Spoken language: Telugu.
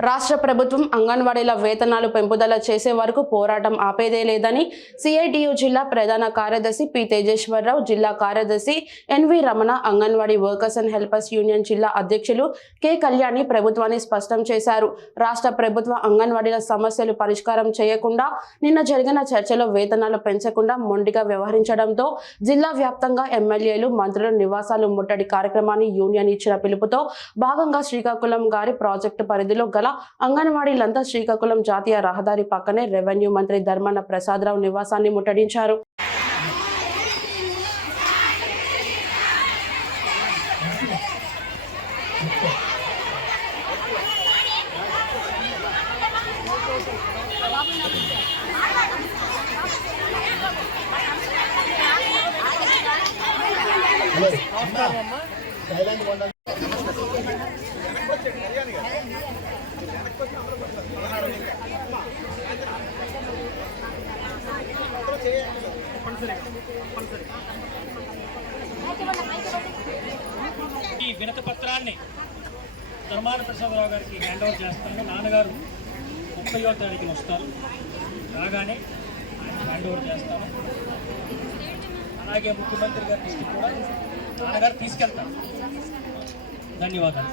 రాష్ట్ర ప్రభుత్వం అంగన్వాడీల వేతనాలు పెంపుదల చేసే వరకు పోరాటం ఆపేదే లేదని సిఐటియు జిల్లా ప్రధాన కార్యదర్శి పి తేజేశ్వరరావు జిల్లా కార్యదర్శి N V Ramana Anganwadi workers and helpers union జిల్లా అధ్యక్షులు కె కళ్యాణి ప్రభుత్వాన్ని స్పష్టం చేశారు. రాష్ట్ర ప్రభుత్వ అంగన్వాడీల సమస్యలు పరిష్కారం చేయకుండా నిన్న జరిగిన చర్చలో వేతనాలు పెంచకుండా మొండిగా వ్యవహరించడంతో జిల్లా వ్యాప్తంగా ఎమ్మెల్యేలు మంత్రుల నివాసాలు ముట్టడి కార్యక్రమాన్ని యూనియన్ ఇచ్చిన పిలుపుతో భాగంగా శ్రీకాకుళం గారి ప్రాజెక్టు పరిధిలో గల అంగన్వాడీలంతా శ్రీకాకుళం జాతీయ రహదారి పక్కనే రెవెన్యూ మంత్రి ధర్మన్న ప్రసాదరావు నివాసాన్ని ముట్టడించారు. ఈ వినత పత్రాన్ని ధర్మాన ప్రసాదరావు గారికి హ్యాండ్ ఓవర్ చేస్తాను. నాన్నగారు ముప్పై తారీఖున వస్తారు. రాగానే ఆయన హ్యాండ్ ఓవర్ చేస్తాను. అలాగే ముఖ్యమంత్రి గారి దృష్టికి కూడా నాన్నగారు తీసుకెళ్తాను ధన్యవాదాలు